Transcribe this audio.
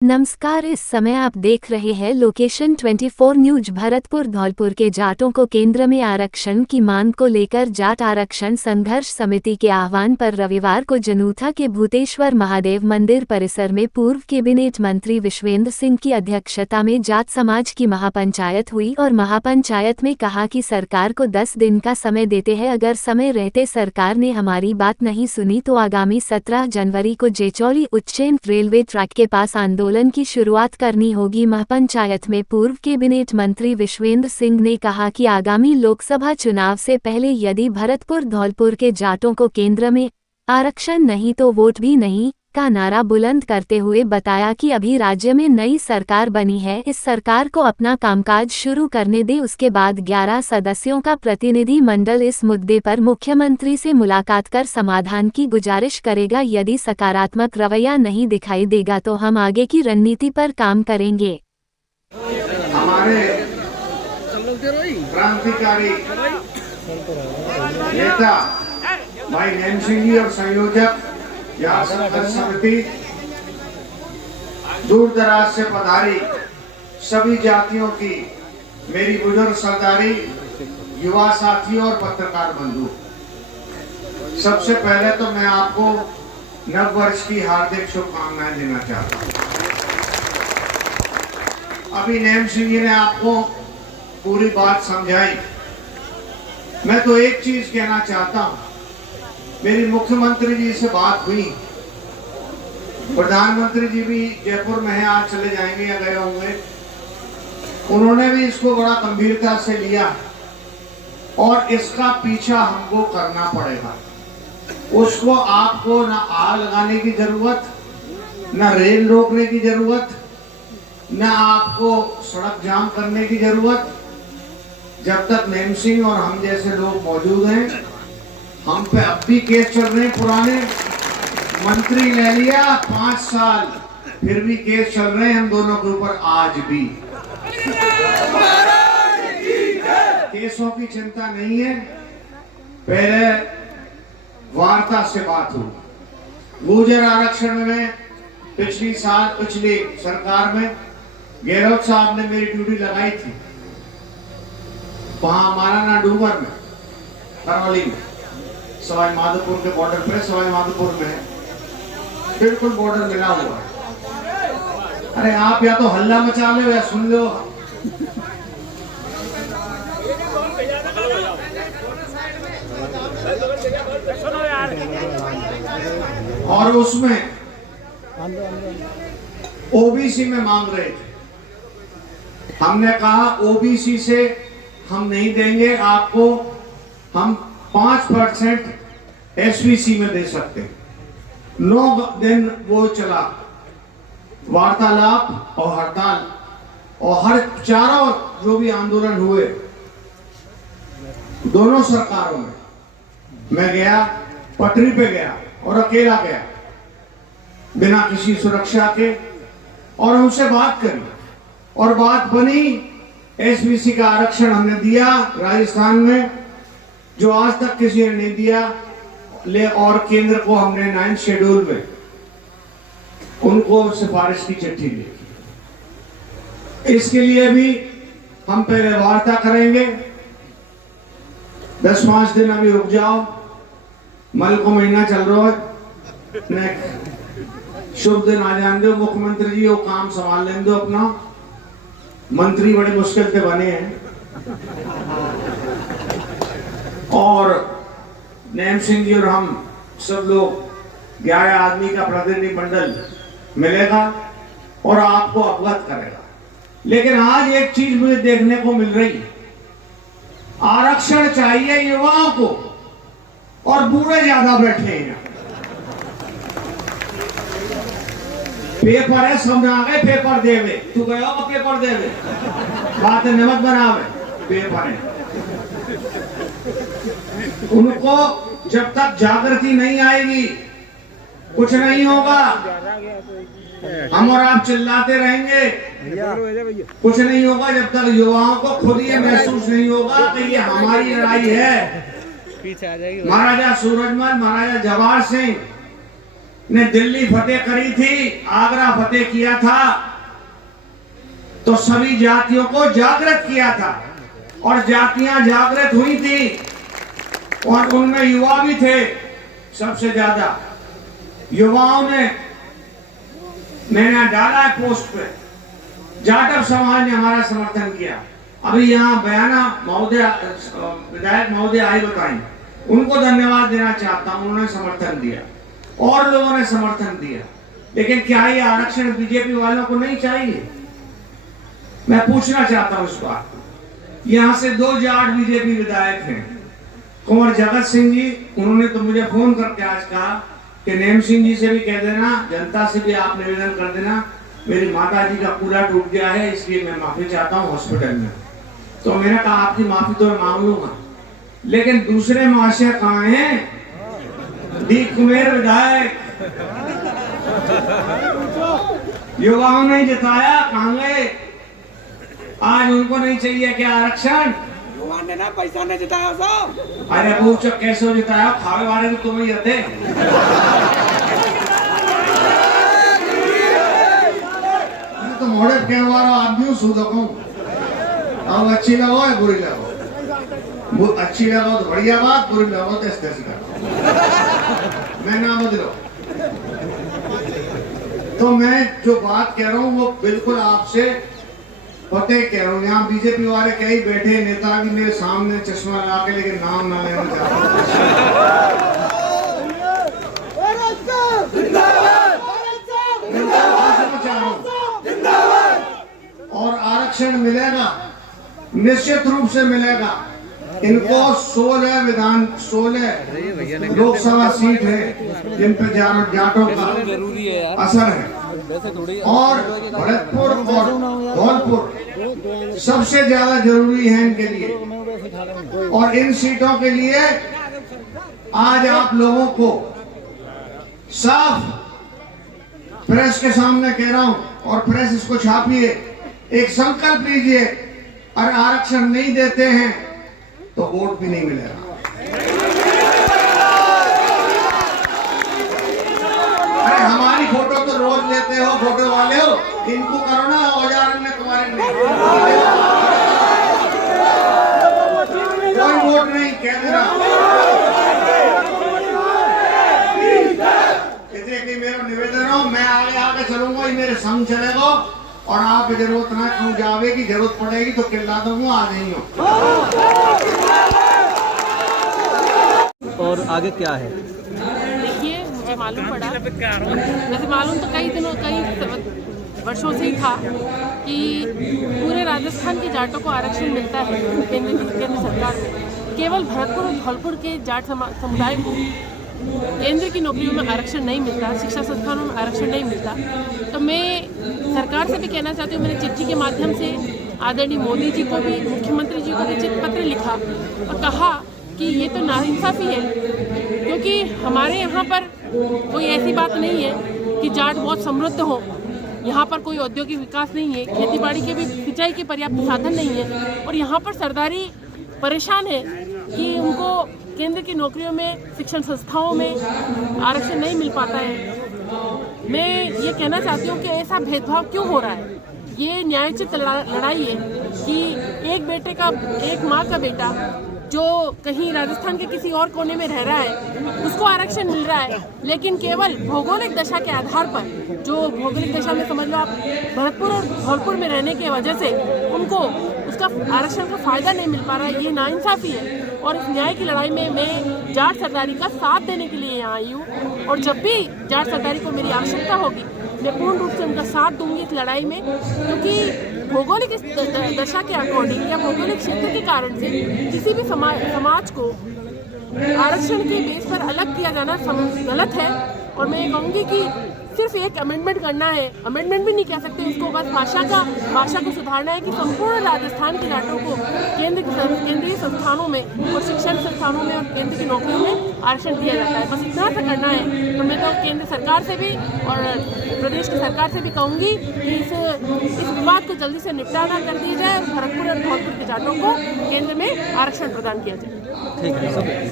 नमस्कार। इस समय आप देख रहे हैं लोकेशन 24 न्यूज। भरतपुर धौलपुर के जाटों को केंद्र में आरक्षण की मांग को लेकर जाट आरक्षण संघर्ष समिति के आह्वान पर रविवार को जनुथा के भूतेश्वर महादेव मंदिर परिसर में पूर्व कैबिनेट मंत्री विश्वेंद्र सिंह की अध्यक्षता में जाट समाज की महापंचायत हुई और महापंचायत में कहा कि सरकार को 10 दिन का समय देते हैं। अगर समय रहते सरकार ने हमारी बात नहीं सुनी तो आगामी 17 जनवरी को जेचौली उज्जैन रेलवे ट्रैक के पास आंदोलन की शुरुआत करनी होगी। महापंचायत में पूर्व कैबिनेट मंत्री विश्वेंद्र सिंह ने कहा कि आगामी लोकसभा चुनाव से पहले यदि भरतपुर धौलपुर के जाटों को केंद्र में आरक्षण नहीं तो वोट भी नहीं का नारा बुलंद करते हुए बताया कि अभी राज्य में नई सरकार बनी है, इस सरकार को अपना कामकाज शुरू करने दे। उसके बाद 11 सदस्यों का प्रतिनिधि मंडल इस मुद्दे पर मुख्यमंत्री से मुलाकात कर समाधान की गुजारिश करेगा। यदि सकारात्मक रवैया नहीं दिखाई देगा तो हम आगे की रणनीति पर काम करेंगे। हमारे क्रांतिकारी नेता भाई नैन सिंह जी और संयोजक जाट संघर्ष समिति दूर दराज से पधारी सभी जातियों की मेरी बुजुर्ग सरदारी, युवा साथियों और पत्रकार बंधु, सबसे पहले तो मैं आपको नव वर्ष की हार्दिक शुभकामनाएं देना चाहता हूं। अभी नैन सिंह जी ने आपको पूरी बात समझाई। मैं तो एक चीज कहना चाहता हूं, मेरी मुख्यमंत्री जी से बात हुई, प्रधानमंत्री जी भी जयपुर में हैं, आज चले जाएंगे या गए होंगे। उन्होंने भी इसको बड़ा गंभीरता से लिया और इसका पीछा हमको करना पड़ेगा। उसको आपको ना आग लगाने की जरूरत, ना रेल रोकने की जरूरत, ना आपको सड़क जाम करने की जरूरत। जब तक नैन सिंह और हम जैसे लोग मौजूद हैं, हम पे अब भी केस चल रहे हैं पुराने। मंत्री ले लिया 5 साल, फिर भी केस चल रहे हैं हम दोनों के ऊपर आज भी। केसों की चिंता नहीं है, पहले वार्ता से बात हुई। गुर्जर आरक्षण में पिछली सरकार में गहलोत साहब ने मेरी ड्यूटी लगाई थी, वहां हमारा ना डूंगर में, करौली में, सवाई माधोपुर के बॉर्डर पे, सवाई माधोपुर में है, बिल्कुल बॉर्डर मिला हुआ है। अरे आप या तो हल्ला मचा लो या सुन लो। और उसमें ओबीसी में मांग रहे थे, हमने कहा ओबीसी से हम नहीं देंगे आपको, हम 5% एसवीसी में दे सकते हैं। 9 दिन वो चला वार्तालाप और हड़ताल, और हर चारों जो भी आंदोलन हुए दोनों सरकारों में मैं गया, पटरी पे गया और अकेला गया बिना किसी सुरक्षा के, और उनसे बात करी और बात बनी। एसवीसी का आरक्षण हमने दिया राजस्थान में, जो आज तक किसी ने नहीं दिया, और केंद्र को हमने 9 शेड्यूल में उनको सिफारिश की चिट्ठी लिखी। इसके लिए भी हम पहले वार्ता करेंगे। 10-5 दिन अभी रुक जाओ, मल को महीना चल रहा है, शुभ दिन आ जाने दो। मुख्यमंत्री जी वो काम संभाल लें दो अपना, मंत्री बड़े मुश्किल से बने हैं। और नैन सिंह जी और हम सब लोग 11 आदमी का प्रतिनिधि मंडल मिलेगा और आपको अवगत करेगा। लेकिन आज एक चीज मुझे देखने को मिल रही है, आरक्षण चाहिए युवाओं को और बूढ़े ज्यादा बैठे हैं। पेपर है, समझ आ गए, पेपर देवे, तू गया पेपर देवे, बात नमक बनावे, पेपर है। उनको जब तक जागृति नहीं आएगी कुछ नहीं होगा। हम और आप चिल्लाते रहेंगे, कुछ नहीं होगा जब तक युवाओं को खुद ये महसूस नहीं होगा कि ये हमारी लड़ाई है। महाराजा सूरजमल, महाराजा जवाहर सिंह ने दिल्ली फतेह करी थी, आगरा फतेह किया था, तो सभी जातियों को जागृत किया था और जातियां जागृत हुई थी और उनमें युवा भी थे। सबसे ज्यादा युवाओं ने, मैंने डाला है पोस्ट पे, जाटव समाज ने हमारा समर्थन किया। अभी यहाँ बयाना महोदय, विधायक महोदय आई बताई, उनको धन्यवाद देना चाहता हूं, उन्होंने समर्थन दिया और लोगों ने समर्थन दिया। लेकिन क्या ये आरक्षण बीजेपी वालों को नहीं चाहिए? मैं पूछना चाहता हूं इस बात को। यहां से 2 जाट बीजेपी विधायक हैं, कुंवर जगत सिंह जी, उन्होंने तो मुझे फोन करके आज कहा कि नेम सिंह जी से भी कह देना, जनता से भी आप निवेदन कर देना, मेरी माता जी का कूला टूट गया है, इसलिए मैं माफी चाहता हूं हॉस्पिटल में। तो मैंने कहा आपकी माफी तो मैं मांग लूंगा, लेकिन दूसरे महाशय कहाँ हैं? डी कुमेर विधायक, युवाओं ने जिताया, कहाँ गए? आज उनको नहीं चाहिए क्या आरक्षण? युवा ने ना पैसा नहीं जिताया साहब। अरे पूछ कैसे जिताया? खावे वाले भी तुम ही रहते। तो मोड़े कहने वाला आदमी सूद अब अच्छी लगो या बुरी लगो, अच्छी लगो तो बढ़िया बात, बुरी लगो तो इस तरह से। मैं ना बदलो। तो मैं जो बात कह रहा हूँ वो बिल्कुल आपसे पते कह रहा हूँ। यहाँ बीजेपी वाले कई बैठे नेता की मेरे सामने चश्मा लगा के, लेकिन नाम ना लेना और आरक्षण मिलेगा, निश्चित रूप से मिलेगा। इनको 16 लोकसभा सीट है जिन पे जाटों का असर है, और भरतपुर और धौलपुर सबसे ज्यादा जरूरी है इनके लिए। और इन सीटों के लिए आज आप लोगों को साफ प्रेस के सामने कह रहा हूं, और प्रेस इसको छापिए, एक संकल्प लीजिए, और आरक्षण नहीं देते हैं तो वोट भी नहीं मिलेगा। अरे हमारी फोटो तो रोज लेते हो, फोटो वाले हो, इनको करो ना, औजार में तुम्हारे नहीं। कोई वोट नहीं कह दे रहा। मेरा निवेदन हो, मैं आगे चलूंगा, मेरे संग चलेगा, और आप जरूरत ना कहूँ जावे की जरूरत पड़ेगी तो किल्ला दूंगा, आ नहीं हो। और आगे क्या है? देखिए, मुझे मालूम पड़ा, वैसे मालूम तो कई वर्षों से ही था कि पूरे राजस्थान के जाटों को आरक्षण मिलता है केंद्र सरकार में। केवल भरतपुर और धौलपुर के जाट समुदाय को केंद्र की नौकरियों में आरक्षण नहीं मिलता, शिक्षा संस्थानों में आरक्षण नहीं मिलता। तो मैं सरकार से भी कहना चाहती हूँ, मैंने चिट्ठी के माध्यम से आदरणीय मोदी जी को भी, मुख्यमंत्री जी को भी चिट्ठी पत्र लिखा और कहा कि ये तो नाइंसाफ़ी है, क्योंकि हमारे यहाँ पर कोई ऐसी बात नहीं है कि जाट बहुत समृद्ध हो। यहाँ पर कोई औद्योगिक विकास नहीं है, खेतीबाड़ी के भी सिंचाई के पर्याप्त साधन नहीं है, और यहाँ पर सरदारी परेशान है कि उनको केंद्र की नौकरियों में, शिक्षण संस्थाओं में आरक्षण नहीं मिल पाता है। मैं ये कहना चाहती हूँ कि ऐसा भेदभाव क्यों हो रहा है? ये न्यायोचित लड़ाई है कि एक माँ का बेटा जो कहीं राजस्थान के किसी और कोने में रह रहा है उसको आरक्षण मिल रहा है, लेकिन केवल भौगोलिक दशा के आधार पर, जो भौगोलिक दशा में समझ लो आप भरतपुर और धौलपुर में रहने की वजह से उनको उसका आरक्षण का फायदा नहीं मिल पा रहा है। ये नाइंसाफ़ी है, और इस न्याय की लड़ाई में मैं जाट सरदारी का साथ देने के लिए यहाँ आई हूँ, और जब भी जाट सरदारी को मेरी आवश्यकता होगी मैं पूर्ण रूप से उनका साथ दूंगी इस लड़ाई में, क्योंकि भौगोलिक दशा के अकॉर्डिंग या भौगोलिक क्षेत्र के कारण से किसी भी समाज को आरक्षण के बेस पर अलग किया जाना गलत है। और मैं ये कहूँगी कि सिर्फ एक अमेंडमेंट करना है, अमेंडमेंट भी नहीं कह सकते उसको, बस भाषा को सुधारना है कि संपूर्ण राजस्थान के जाटों को केंद्रीय संस्थानों में और शिक्षण संस्थानों में और केंद्र की नौकरियों में आरक्षण दिया जाता है। बस इतना सा करना है। तो मैं तो केंद्र सरकार से भी और प्रदेश की सरकार से भी कहूँगी कि इस विवाद को जल्दी से निपटारा कर दिया जाए और भरतपुर और धौलपुर के जाटों को केंद्र में आरक्षण प्रदान किया जाए। ठीक है।